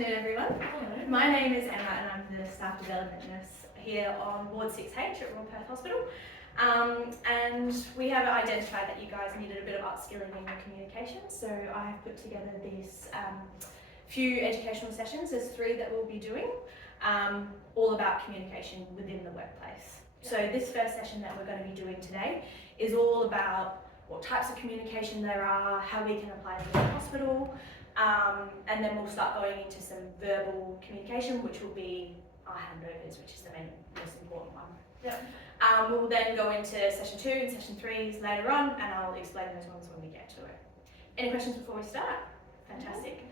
afternoon, everyone. Hello. My name is Emma and I'm the Staff Development Nurse here on Ward 6H at Royal Perth Hospital. And we have identified that you guys needed a bit of upskilling in your communication, so I have put together these few educational sessions. There's 3 that we'll be doing, all about communication within the workplace. So this first session that we're going to be doing today is all about what types of communication there are, how we can apply it in the hospital, and then we'll start going into some verbal communication, which will be our handovers, which is the most important one. We'll then go into session 2 and session 3s later on, and I'll explain those ones when we get to it. Any questions before we start? Fantastic.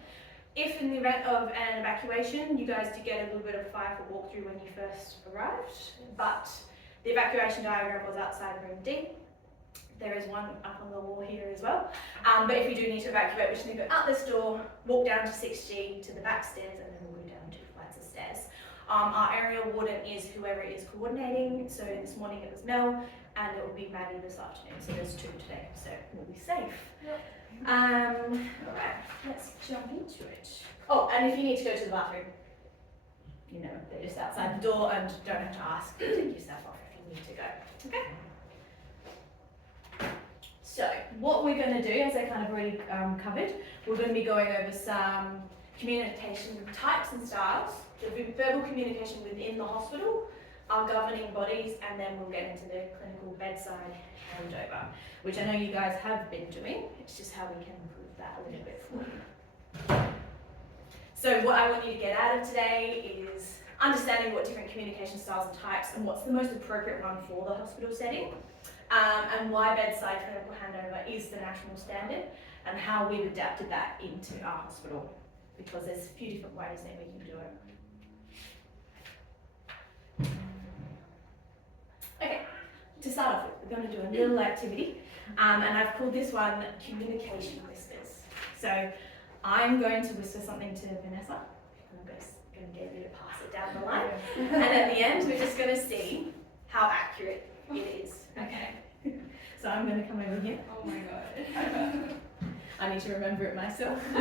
If in the event of an evacuation, you guys did get a little bit of fire for walkthrough when you first arrived, but the evacuation diagram was outside room D. There is one up on the wall here as well. But if you do need to evacuate, we just need to go out this door, walk down to 6G to the back stairs, and then we'll go down 2 flights of stairs. Our area warden is whoever is coordinating. So this morning it was Mel, and it will be Maddie this afternoon. So there's 2 today, so we'll be safe. Alright, let's jump into it. Oh, and if you need to go to the bathroom, you know, they're just outside the door and don't have to ask. Take yourself off if you need to go. Okay? So, what we're going to do, as I kind of already covered, we're going to be going over some communication types and styles. There'll be verbal communication within the hospital, our governing bodies, and then we'll get into the clinical bedside handover, which I know you guys have been doing. It's just how we can improve that a little bit for you. So what I want you to get out of today is understanding what different communication styles and types and what's the most appropriate one for the hospital setting, and why bedside clinical handover is the national standard and how we've adapted that into our hospital, because there's a few different ways that we can do it. Okay, to start off with, we're going to do a little activity, and I've called this one Communication Whispers. So I'm going to whisper something to Vanessa. I'm going to get you to pass it down the line, and at the end we're just going to see how accurate it is. Okay. So I'm going to come over here. Oh my god. I need to remember it myself. Oh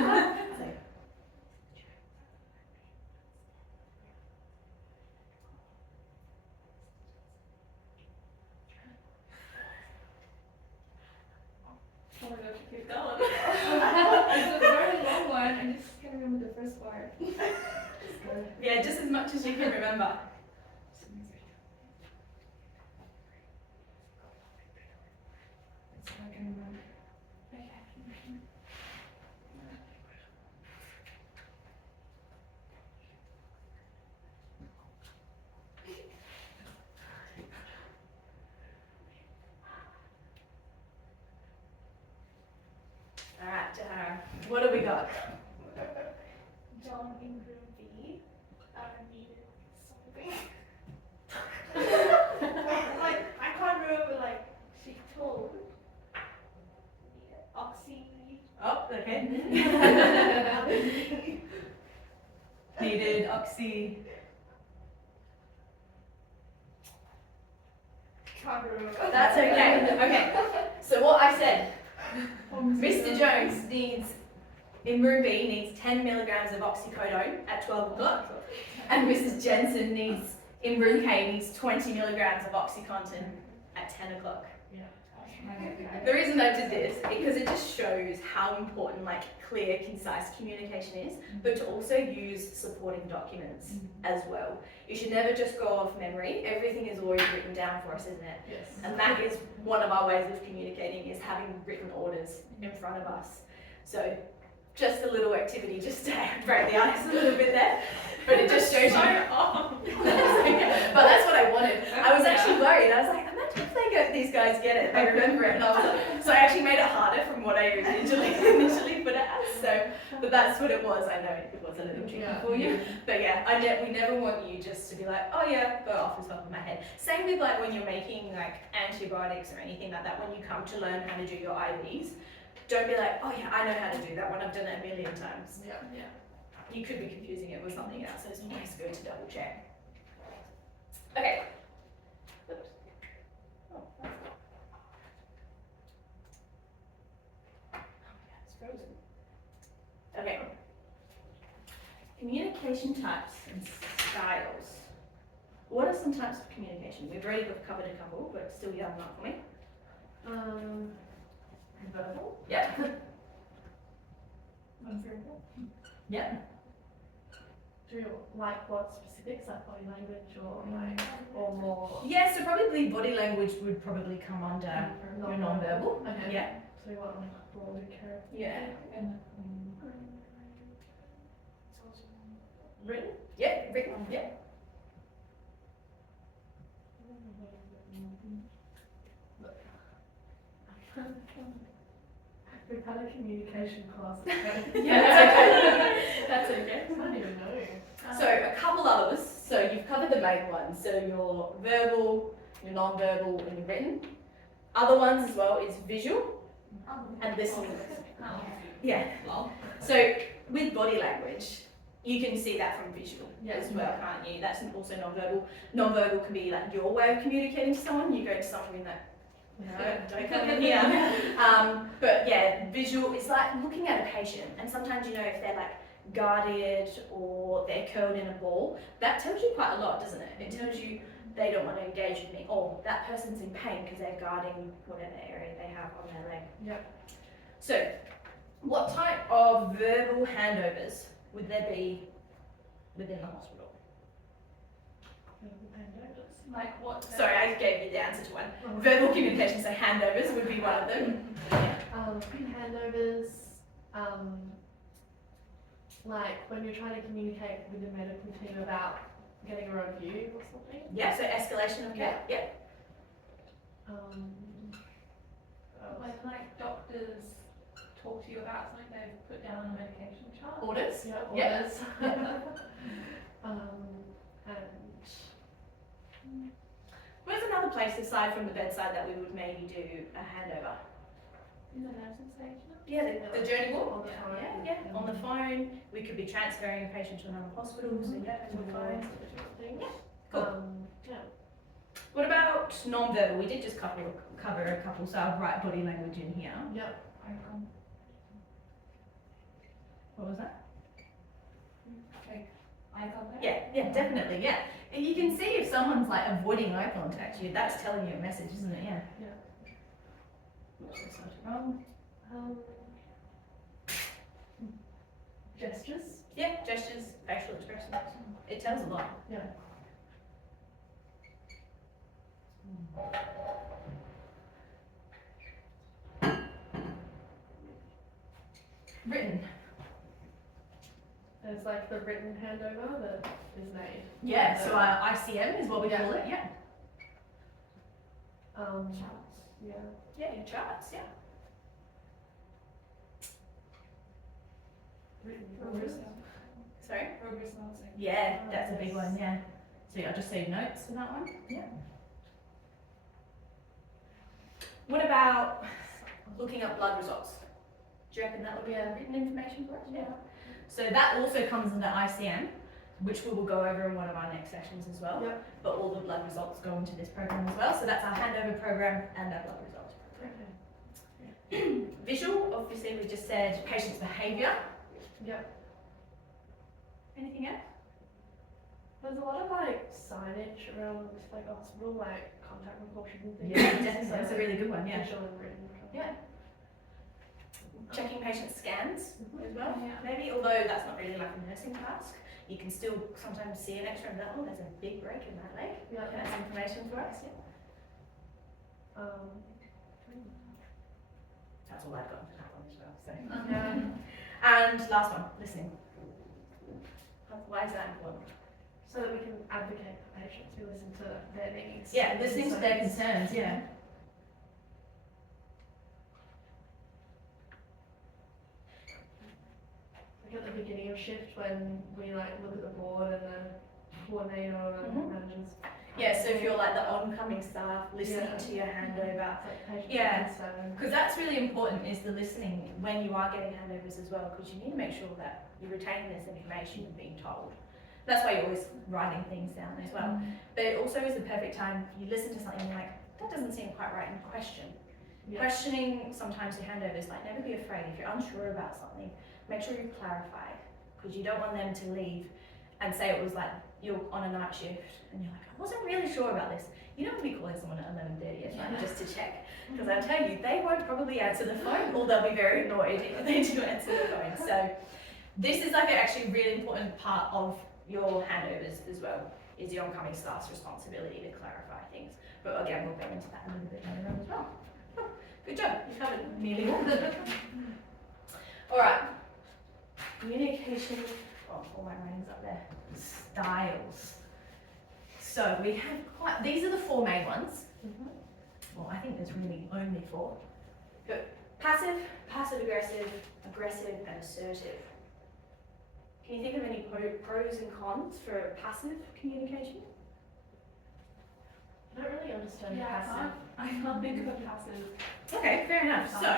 my gosh, keep going. It's a very long one. I just can't remember the first part. Yeah, just as much as you can remember. That's all I can remember. Alright, what have we got? John in room B needed something. Like, I can't remember, like, she told. Needed oxy. Oh, okay. Needed oxy. Can't remember. That's okay. Okay. So what I said, Mr. Jones needs, in room B, needs 10 milligrams of oxycodone at 12 o'clock, and Mrs. Jensen needs, in room K, needs 20 milligrams of OxyContin at 10 o'clock. The reason I did this is because it just shows how important, like, clear, concise communication is, but to also use supporting documents as well. You should never just go off memory. Everything is always written down for us, isn't it? Yes. And that is one of our ways of communicating, is having written orders in front of us. So just a little activity just to break the ice a little bit there, but it just shows you. But that's what I wanted. I was actually worried. I was like, imagine if these guys get it, they remember it. And I was like, so I actually made it harder from what I initially put it as. So, but that's what it was. I know it was a little tricky for you. But yeah, we never want you just to be like, oh yeah, go off the top of my head. Same with like when you're making like antibiotics or anything like that, when you come to learn how to do your IVs, don't be like, oh yeah, I know how to do that one. I've done it a million times. Yeah. You could be confusing it with something else, so it's always good to double check. Okay. Oops. Oh, that's good. Oh yeah, it's frozen. Okay. Communication types and styles. What are some types of communication? We've already covered a couple, but still you have them up for me. Verbal. Yeah. Non-verbal. Yeah. Do you like what specifics, like body language or like, or more? Yeah, so probably body language would probably come under your non-verbal. Okay. Yeah. So you want like broader care. Yeah. And written? Yeah, written. Yeah. We've had a communication class. Yeah, that's okay. That's okay. I don't even know. So a couple others. So you've covered the main ones. So your verbal, your non-verbal, and your written. Other ones as well is visual and listening. Yeah. So with body language, you can see that from visual as well, can't you? That's also non-verbal. Non-verbal can be like your way of communicating to someone. You go to someone in that. Don't come in here. But yeah, visual is like looking at a patient, and sometimes you know if they're like guarded or they're curled in a ball. That tells you quite a lot, doesn't it? It tells you they don't want to engage with me, or that person's in pain because they're guarding whatever area they have on their leg. Yep. So, what type of verbal handovers would there be within the hospital? Like what? Sorry, I gave you the answer to one. Verbal communication, so handovers would be one of them. Handovers, like when you're trying to communicate with the medical team about getting a review or something. Yeah, so escalation of care. Yeah. When like doctors talk to you about something they've put down on a medication chart. Orders. Yeah, orders. And Where's another place aside from the bedside that we would maybe do a handover? In the nursing station. Yeah, the journey walk. on the phone. Yeah. On the phone, we could be transferring a patient to another hospital, so yeah, on the phone. things. Yeah, cool. Yeah. What about non-verbal? We did just cover a couple, so I'll write body language in here. Yep. What was that? Eye contact. Yeah, definitely, yeah. And you can see if someone's like avoiding eye contact, that's telling you a message, isn't it? Yeah. Yeah. What's wrong? Gestures. Yeah, gestures, facial expressions. It tells a lot. Yeah. Written. It's like the written handover that is made. Yeah, so ICM is what we call it, yeah. Yeah. Yeah, your charts, yeah. Written Progress. Sorry? Progress notes. Yeah, that's a big one, yeah. So I'll just say notes for that one. Yeah. What about looking up blood results? Do you reckon that would be a written information for us? Yeah. So that also comes under ICM, which we will go over in one of our next sessions as well. Yep. But all the blood results go into this program as well. So that's our handover program and our blood results program. Okay. Visual, obviously we just said patient's behaviour. Yep. Anything else? There's a lot of like signage around like the hospital, like contact precautions and things. Yeah, definitely. That's a really good one, yeah. Visual and written. Yeah. Checking patient scans as well, Yeah. maybe, although that's not really like a nursing task. You can still sometimes see an X-ray and be like, oh, there's a big break in that leg. Yeah. That's information for us, yeah. That's all I've got for that one as well, so. And last one, listening. Why is that important? So that we can advocate for patients who listen to their needs. Yeah, listening to their concerns, yeah. Like at the beginning of shift when we like look at the board and the coordinator and Mhm. managers. Yeah, so if you're like the oncoming staff, listening Yeah. to your handover. It's like patient Yeah. concern. Because that's really important, is the listening when you are getting handovers as well, because you need to make sure that you're retaining this information you're being told. That's why you're always writing things down as well. But it also is the perfect time you listen to something and you're like, that doesn't seem quite right, and question. Yeah. Questioning sometimes your handovers, like never be afraid. If you're unsure about something, make sure you clarify. because you don't want them to leave and say it was like you're on a night shift and you're like, I wasn't really sure about this. You don't want to be calling someone at 11:30 at night just to check, because I tell you, they won't probably answer the phone, or they'll be very annoyed if they do answer the phone. So this is like actually a really important part of your handovers as well, is your oncoming staff's responsibility to clarify things. But again, we'll go into that a little bit later on as well. Oh, good job, you covered nearly all of it. All right, communication, oh, all my writing's up there, styles. So we have quite, these are the four main ones. Well, I think there's really only four. But passive, passive-aggressive, aggressive, and assertive. Can you think of any pros and cons for passive communication? I don't really understand Yeah, passive. I can't think of a passive. Okay, fair enough. So,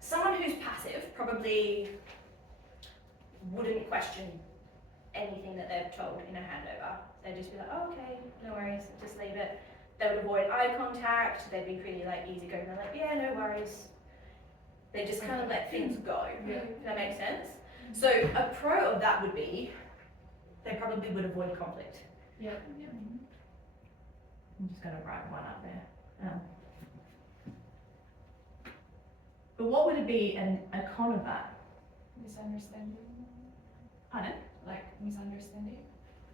someone who's passive probably wouldn't question anything that they're told in a handover. They'd just be like, oh, okay, no worries, just leave it. They would avoid eye contact. They'd be pretty like easygoing. They're like, yeah, no worries. They just kind of let things go. Yeah. If that makes sense. So a pro of that would be they probably would avoid conflict. Yeah. I'm just going to write one up there. But what would it be a con of that? Misunderstanding. Pardon? Like misunderstanding.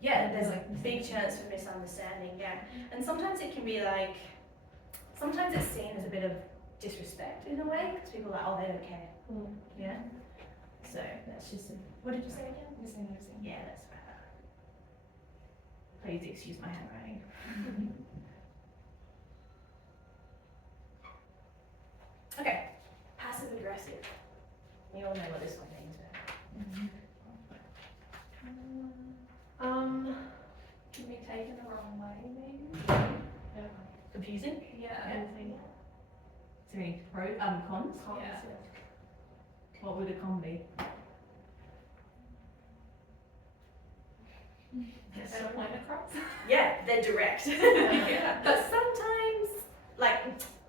Yeah, there's a big chance for misunderstanding, yeah. And sometimes it can be like, sometimes it's seen as a bit of disrespect in a way, because people are like, oh, they don't care, yeah? So that's just, what did you say again? Misunderstanding. Yeah, that's better. Please excuse my handwriting. Okay, passive aggressive. You all know what this one means, right? Can be taken the wrong way, maybe. Confusing? Yeah. Is there any cons? Yeah. What would a con be? Get their point across. Yeah, they're direct. Yeah. But sometimes, like,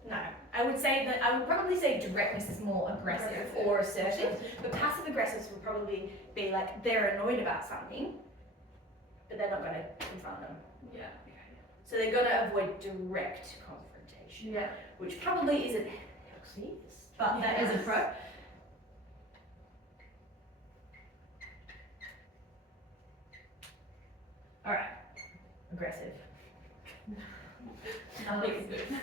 no, I would say that, I would probably say directness is more aggressive or assertive, but passive aggressives would probably be like, they're annoyed about something, but they're not gonna confront them. Yeah. So they're gonna avoid direct confrontation, Yeah. which probably isn't healthy, but that is a pro. Alright, aggressive. Nothing's good.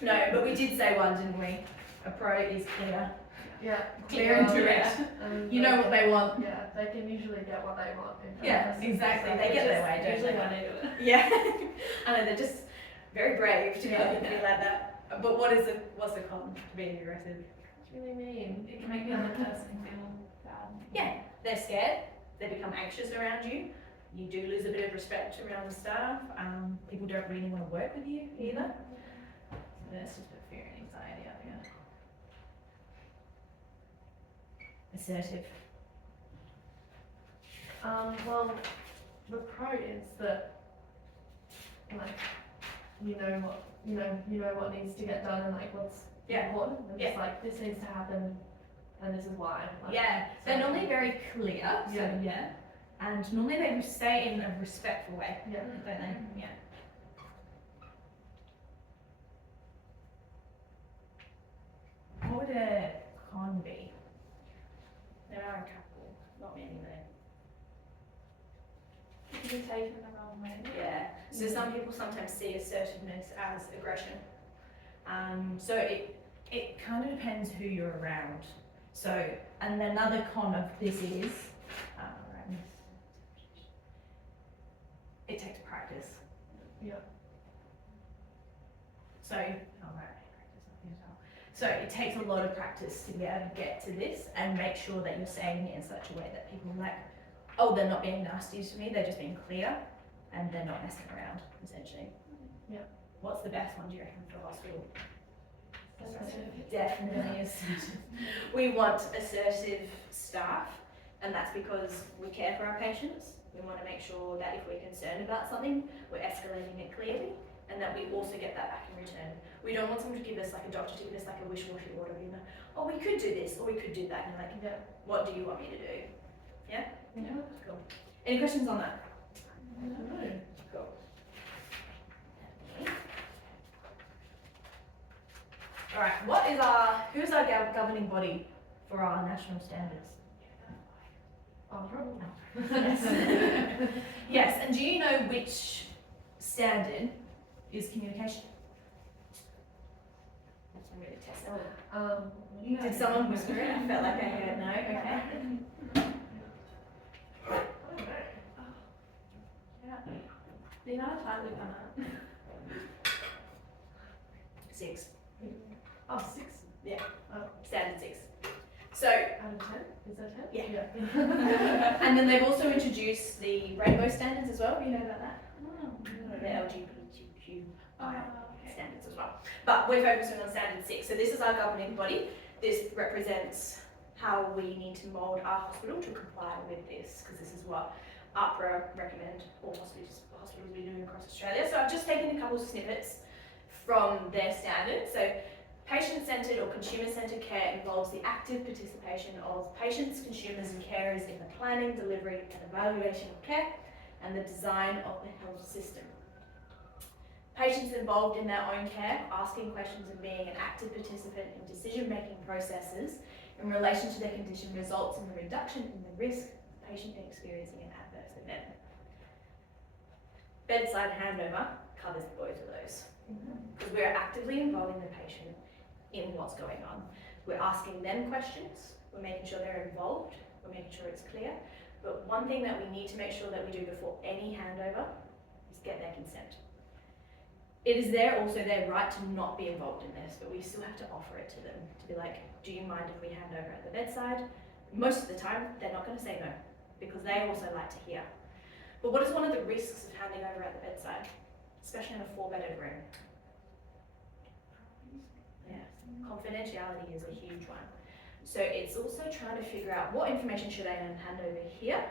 No, but we did say one, didn't we? A pro is clear. Yeah. Clear and direct. And You know what they want. Yeah, they can usually get what they want. Yeah, exactly. They get their way, don't Usually they? when they do it. Yeah. I know, they're just very brave to be Yeah. like that. But what's the con to being aggressive? It's really mean. It can make the other person feel bad. Yeah, they're scared. They become anxious around you. You do lose a bit of respect around the staff. People don't really want to work with you either. So that's just a fear and anxiety out here. Assertive. Well, the pro is that, like, you know what needs to get done and like what's Yeah. important. And Yeah. it's like this needs to happen, and this is why. Like, Yeah, they're normally very clear. So Yeah. yeah. And normally they say it in a respectful way, Yeah. don't they? Yeah. What would a con be? There are a couple, not many though. It can be taken the wrong way. Yeah. So some people sometimes see assertiveness as aggression. So it kind of depends who you're around. So, and another con of this is, it takes practice. Yeah. So, so it takes a lot of practice to be able to get to this and make sure that you're saying it in such a way that people are like, oh, they're not being nasty to me, they're just being clear and they're not messing around, essentially. Yeah. What's the best one, do you reckon, for hospital? Assertive. Definitely assertive. We want assertive staff, and that's because we care for our patients. We want to make sure that if we're concerned about something, we're escalating it clearly, and that we also get that back in return. We don't want someone to give us, like a doctor to give us like a wish-washy order, you know, oh, we could do this, or we could do that, and like, Yeah. what do you want me to do? Cool. Any questions on that? No. Cool. Alright, who's our governing body for our national standards? Oh, probably. Yes. Yes, and do you know which standard is communication? I'm really testing. No. Did someone whisper it? I felt like I heard no. Okay. I don't know. Yeah. The amount of time we've done that. 6. Oh, 6 Standard 6. So, out of 10? Is that 10? Yeah. and then they've also introduced the rainbow standards as well. You know about that? The LGBTQ standards as well. But we're focusing on standard 6. So this is our governing body. This represents how we need to mould our hospital to comply with this, because this is what AHPRA recommend all hospitals be doing across Australia. So I've just taken a couple of snippets from their standards. So patient-centred or consumer-centred care involves the active participation of patients, consumers and carers in the planning, delivery and evaluation of care and the design of the health system. Patients involved in their own care, asking questions and being an active participant in decision-making processes in relation to their condition results in the reduction in the risk of the patient experiencing an adverse event. Bedside handover covers both of those, because we're actively involving the patient in what's going on. We're asking them questions, we're making sure they're involved, we're making sure it's clear. But one thing that we need to make sure that we do before any handover is get their consent. It is also their right to not be involved in this, but we still have to offer it to them, to be like, do you mind if we hand over at the bedside? Most of the time, they're not going to say no, because they also like to hear. But what is one of the risks of handing over at the bedside, especially in a 4-bedded room? Yeah, confidentiality is a huge one. So it's also trying to figure out what information should I hand over here,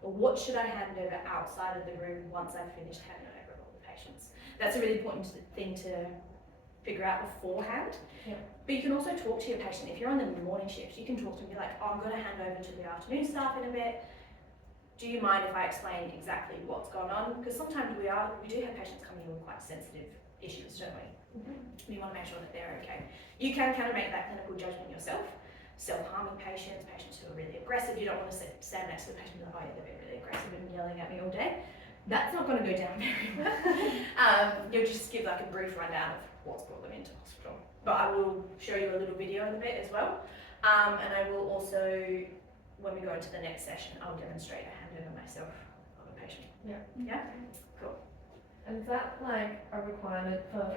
or what should I hand over outside of the room once I've finished handing over all the patients. That's a really important thing to figure out beforehand. Yeah. But you can also talk to your patient. If you're on the morning shift, you can talk to them and be like, oh, I'm going to hand over to the afternoon staff in a bit. Do you mind if I explain exactly what's going on? Because sometimes we do have patients coming in with quite sensitive issues, don't we? We want to make sure that they're okay. You can kind of make that clinical judgment yourself. Self-harming patients, patients who are really aggressive, you don't want to stand next to the patient and go, oh yeah, they've been really aggressive and yelling at me all day. That's not going to go down very well. You'll just give like a brief rundown of what's brought them into hospital. But I will show you a little video in a bit as well. And I will also, when we go into the next session, I'll demonstrate a handover myself of a patient. Yeah. Yeah? Cool. And is that like a requirement for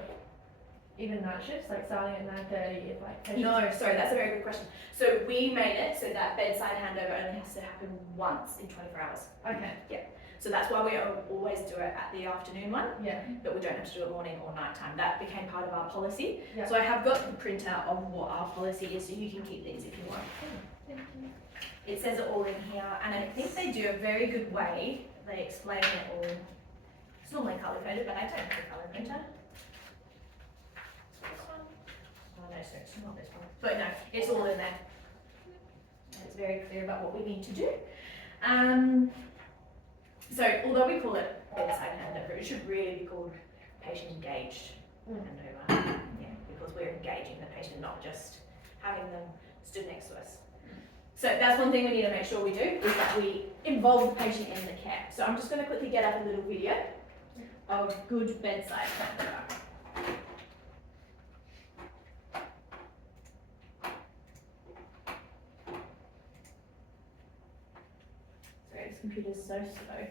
even night shifts, like starting at 9:30 if like patients... No, sorry, that's a very good question. So we made it so that bedside handover only has to happen once in 24 hours. Okay. So that's why we always do it at the afternoon one, Yeah. but we don't have to do it morning or night time. That became part of our policy. Yeah. So I have got the printout of what our policy is, so you can keep these if you want. Thank you. It says it all in here, and I think they do a very good way. They explain it all. It's normally colour coded, but I don't have a colour printer. This one? Oh no, so it's not this one. But no, it's all in there. And it's very clear about what we need to do. So although we call it bedside handover, it should really be called patient engaged handover. Yeah, because we're engaging the patient, not just having them stood next to us. So that's one thing we need to make sure we do, is that we involve the patient in the care. So I'm just going to quickly get up a little video of good bedside handover. Sorry, this computer's so slow.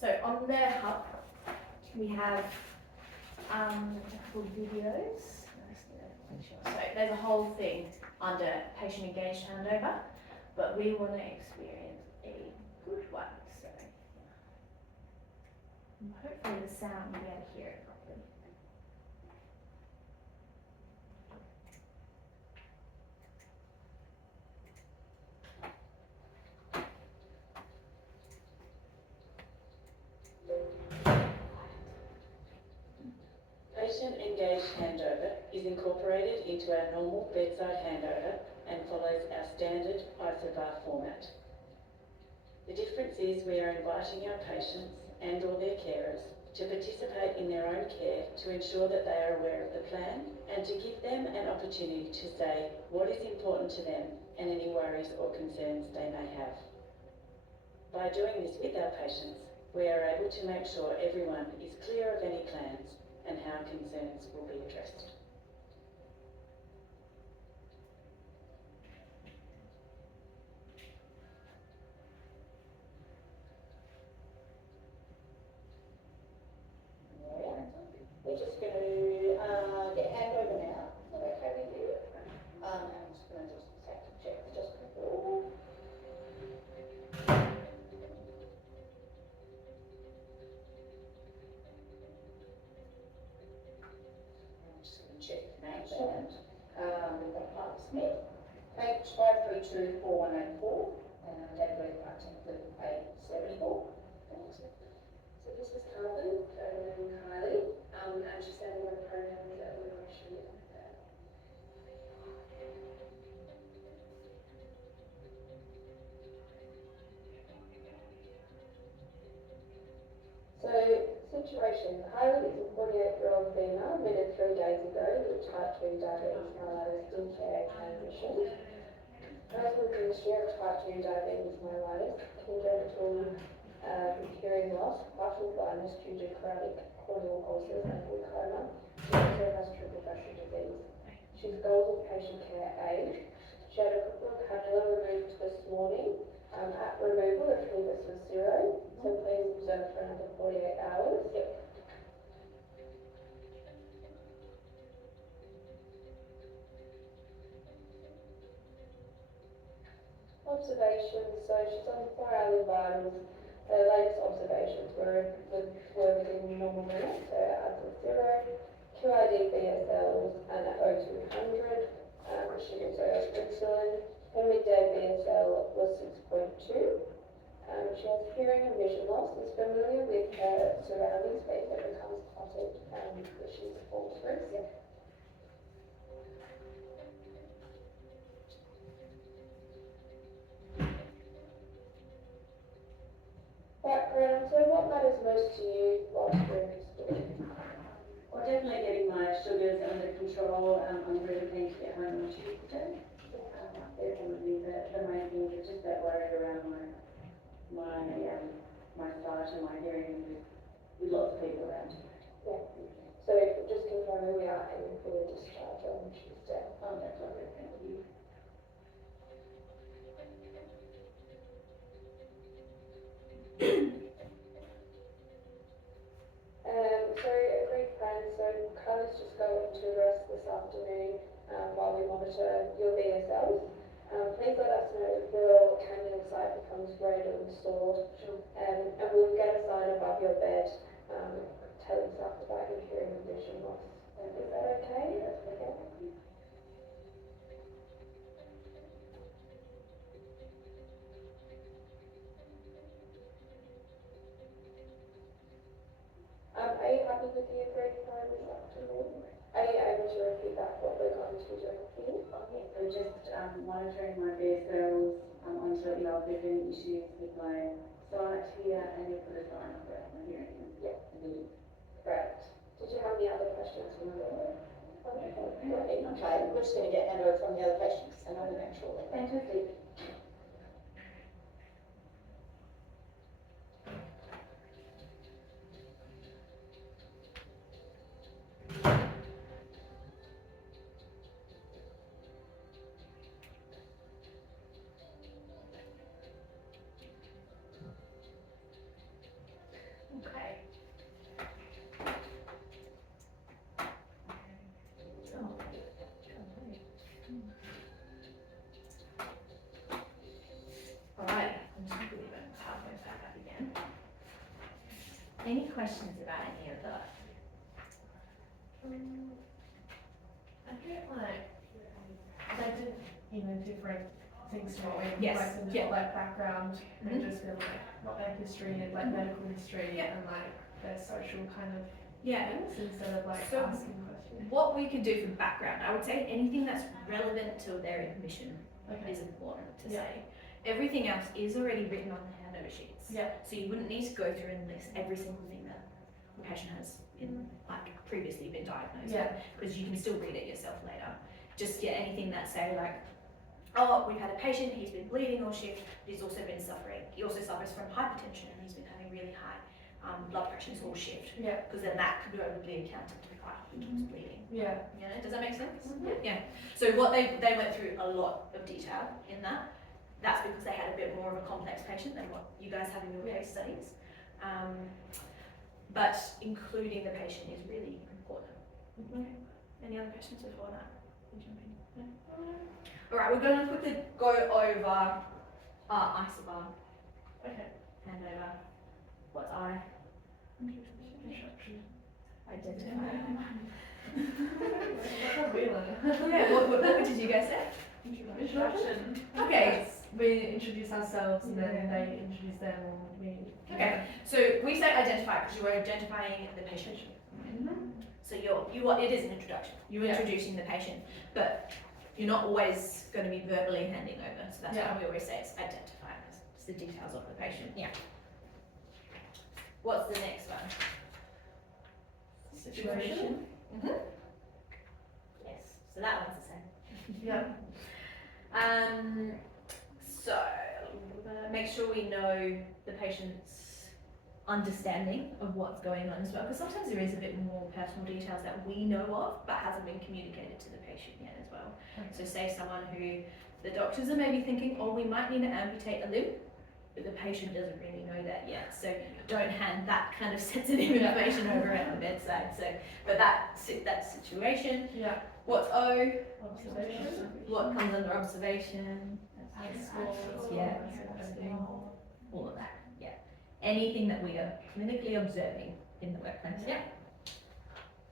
So on the hub, we have a couple of videos. So there's a whole thing under patient engaged handover, but we want to experience a good one. So And hopefully the sound, you'll be able to hear it properly. Patient engaged handover is incorporated into our normal bedside handover and follows our standard isobar format. The difference is we are inviting our patients and or their carers to participate in their own care to ensure that they are aware of the plan and to give them an opportunity to say what is important to them and any worries or concerns they may have. By doing this with our patients, we are able to make sure everyone is clear of any plans and how concerns will be addressed. We're just going to get handover now. Is that okay with you? I'm just going to just have to check just before. I'm just going to check the name band. We've got Mark Smith, H532418, date of birth 19/8/74. So this is Carmen, and Kylie, and she's standing on the pronouns that we're actually there. So, situation, Kylie is a 48-year-old female, admitted 3 days ago with type 2 diabetes mellitus DKA transmission. Hers with a history of type 2 diabetes mellitus, congenital hearing loss, partial blindness due to cardiac corneal ulcers and glaucoma. She also has triple vessel disease. She's goals of patient care A. She had a couple of cannula removed this morning. At removal, the fluid was 0, so please observe for another 48 hours. Yep. Observations, so she's on 4-hour vitals. The latest observations were within normal limits, so as of 0, QID BSLs and at 0200. She also has insulin. Her midday BSL was 6.2. She has hearing and vision loss. Is familiar with her surroundings, but if it becomes clotted, she's falls through. Yeah. Background, so what matters most to you whilst during school? Well, definitely getting my sugars under control. I'm really keen to get home on Tuesday. They're probably the main things. It's just that worry around my sight and my hearing with lots of people around. Yeah. So just confirming we are aiming for the discharge on Tuesday. That's lovely. Thank you. So agreed plan, so Carla's just going to rest this afternoon while we monitor your BSLs. Please let us know if your cannula site becomes red or stored, and we'll get a sign above your bed telling us about your hearing and vision loss. Is that okay? That's okay. Are you happy with the agreed plan this afternoon? Are you able to repeat back what we're going to do here? Okay, so just monitoring my BSLs until if there's any issues with my sight here, and you'll put a sign up about my hearing. Yeah. Great. Did you have any other questions from the board? Okay, we're just going to get handover from the other patients and I'll make sure. Fantastic. Okay. questions about any of that? I feel like they did, different things to what we Yes, like in yeah. like background and Mhm. just been like what their history and like medical history Yeah. and like their social kind of Yeah. things instead of like So- asking questions. What we could do for background, I would say anything that's relevant to their admission Okay. is important to Yeah. say. Everything else is already written on the handover sheets. Yeah. So you wouldn't need to go through and list every single thing that the patient has been, like, previously been diagnosed with. Yeah. Because you can still read it yourself later. Just get anything that say like, oh, we've had a patient, he's been bleeding all shift, but he's also been suffering, he also suffers from hypertension and he's been having really high blood pressures all shift. Yeah. Because then that could probably account to why he was bleeding. Yeah. You know, does that make sense? Mhm. Yeah. So what they went through a lot of detail in that. That's because they had a bit more of a complex patient than what you guys have in your case studies. But including the patient is really important. Okay. Any other questions before that? We jump in? No? All right, we're going to quickly go over ISOBAR. Okay. Hand over. What's I? Introduction. Identify. What have we learned? Yeah, what did you guys say? Introduction. Okay. We introduce ourselves and then they introduce them and we. Okay. So we say identify because you are identifying the patient. So it is an introduction. You're Yeah. introducing the patient, but you're not always going to be verbally handing over. So that's Yeah. why we always say it's identify. It's the details of the patient. Yeah. What's the next one? Situation. Mhm. Yes. So that one's the same. Yeah. So make sure we know the patient's understanding of what's going on as well, because sometimes there is a bit more personal details that we know of but hasn't been communicated to the patient yet as well. So say someone who the doctors are maybe thinking, oh, we might need to amputate a limb, but the patient doesn't really know that yet. So don't hand that kind of sensitive Yeah. information over at the bedside. So, but that situation. Yeah. What's O? Observation. What comes under observation? High scores. Yeah. All of that. Yeah. Anything that we are clinically observing in the workplace. Yeah.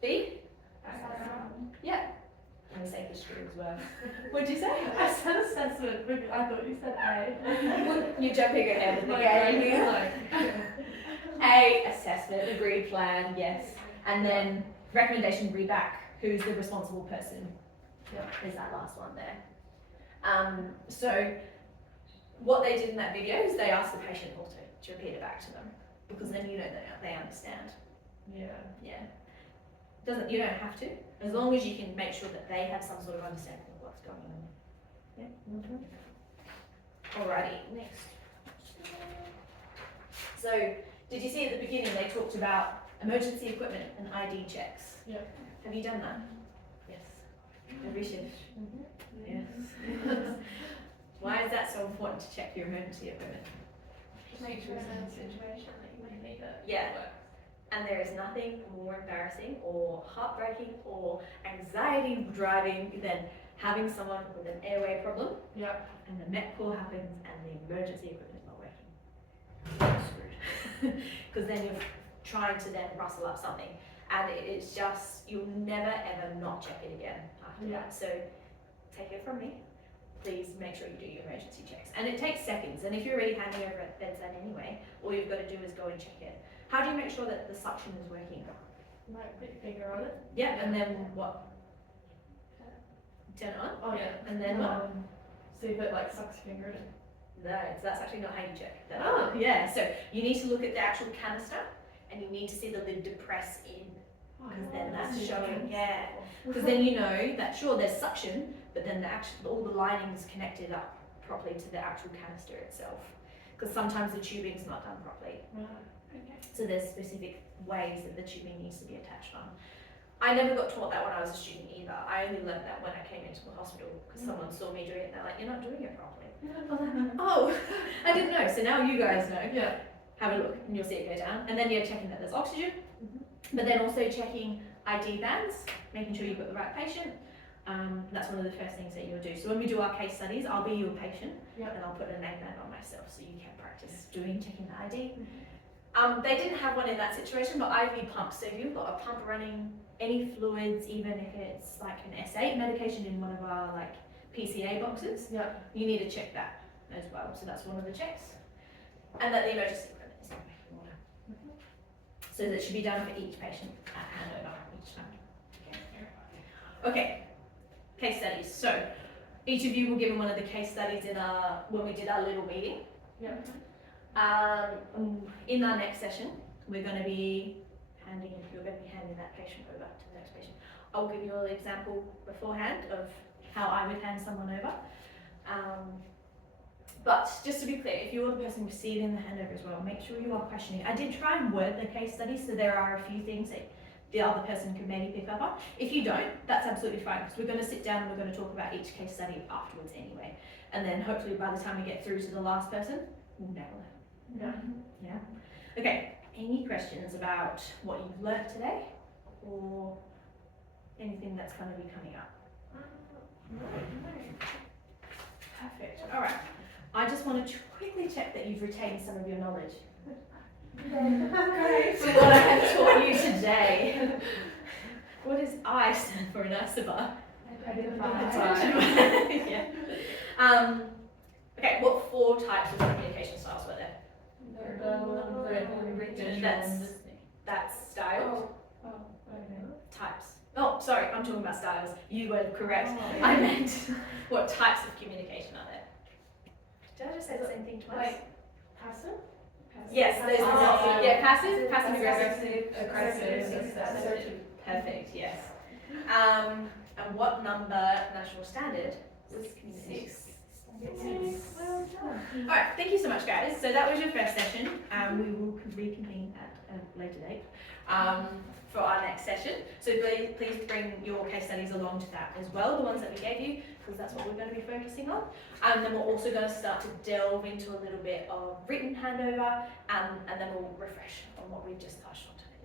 B? Yeah. And we say history as well. What'd you say? I said assessment, but I thought you said A. You're jumping ahead of the Like, game here. like, A, assessment, agreed plan, yes. And then recommendation, read back, who's the responsible person? Yeah. Is that last one there. So what they did in that video is they asked the patient also to repeat it back to them, because then you know that they understand. Yeah. Yeah. You don't have to, as long as you can make sure that they have some sort of understanding of what's going on. Mm-hmm. Alrighty, next. So, did you see at the beginning they talked about emergency equipment and ID checks? Yeah. Have you done that? Yes. Every shift? Yes. Why is that so important to check your emergency equipment? Just make sure it's in a situation that you may need it. Yeah. And there is nothing more embarrassing or heartbreaking or anxiety driving than having someone with an airway problem Yeah. and the met call happens and the emergency equipment is not working. You're screwed. Because then you're trying to then rustle up something and it's just, you'll never ever not check it again after Yeah. that. So take it from me. Please make sure you do your emergency checks. And it takes seconds, and if you're already handing over at bedside anyway, all you've got to do is go and check it. How do you make sure that the suction is working? Like, put your finger on it. Yeah, and then what? Turn it on? Oh, yeah. And then what? See if it like sucks your finger in. No, so that's actually not how you check that. Oh. Yeah, so you need to look at the actual canister, and you need to see the lid depress in, because then that's showing, yeah. Because then you know that sure there's suction, but then all the lining is connected up properly to the actual canister itself. Because sometimes the tubing's not done properly. Right. So there's specific ways that the tubing needs to be attached on. I never got taught that when I was a student either. I only learned that when I came into the hospital because someone saw me doing it and they're like, you're not doing it properly. I was like, oh, I didn't know. So now you guys know. Yeah. Have a look and you'll see it go down. And then you're checking that there's oxygen, but then also checking ID bands, making sure you've got the right patient. That's one of the first things that you'll do. So when we do our case studies, I'll be your patient Yeah. and I'll put a name band on myself so you can practice checking the ID. They didn't have one in that situation, but IV pumps. So if you've got a pump running, any fluids, even if it's like an S8 medication in one of our like PCA boxes, Yeah. you need to check that as well. So that's one of the checks. And that the emergency equipment is in working order. So that should be done for each patient at handover each time. Okay, case studies. So each of you were given one of the case studies when we did our little meeting. Yeah. In our next session, you're going to be handing that patient over to the next patient. I'll give you an example beforehand of how I would hand someone over. But just to be clear, if you're the person receiving the handover as well, make sure you are questioning. I did try and word the case study, so there are a few things that the other person could maybe pick up on. If you don't, that's absolutely fine, because we're going to sit down and we're going to talk about each case study afterwards anyway. And then hopefully by the time we get through to the last person, we'll nail it. Yeah. Yeah. Okay. Any questions about what you've learnt today, or anything that's going to be coming up? Perfect. All right. I just want to quickly check that you've retained some of your knowledge. Great. For what I have taught you today. What does I stand for in ASABA? Yeah. Okay. What 4 types of communication styles were there? Verbal, written, That's- That's styles. Types. Oh, sorry, I'm talking about styles. You were correct. I meant what types of communication are there? Did I just say the same thing twice? Like, Passive? Yes, there's Oh. yeah, passive aggressive. Aggressive. Assertive. Perfect, yes. And what number national standard was communication? 6. Well done. Alright, thank you so much guys. So that was your first session. We will reconvene at a later date for our next session. So please bring your case studies along to that as well, the ones that we gave you, because that's what we're going to be focusing on. And then we're also going to start to delve into a little bit of written handover, and then we'll refresh on what we've just touched on today.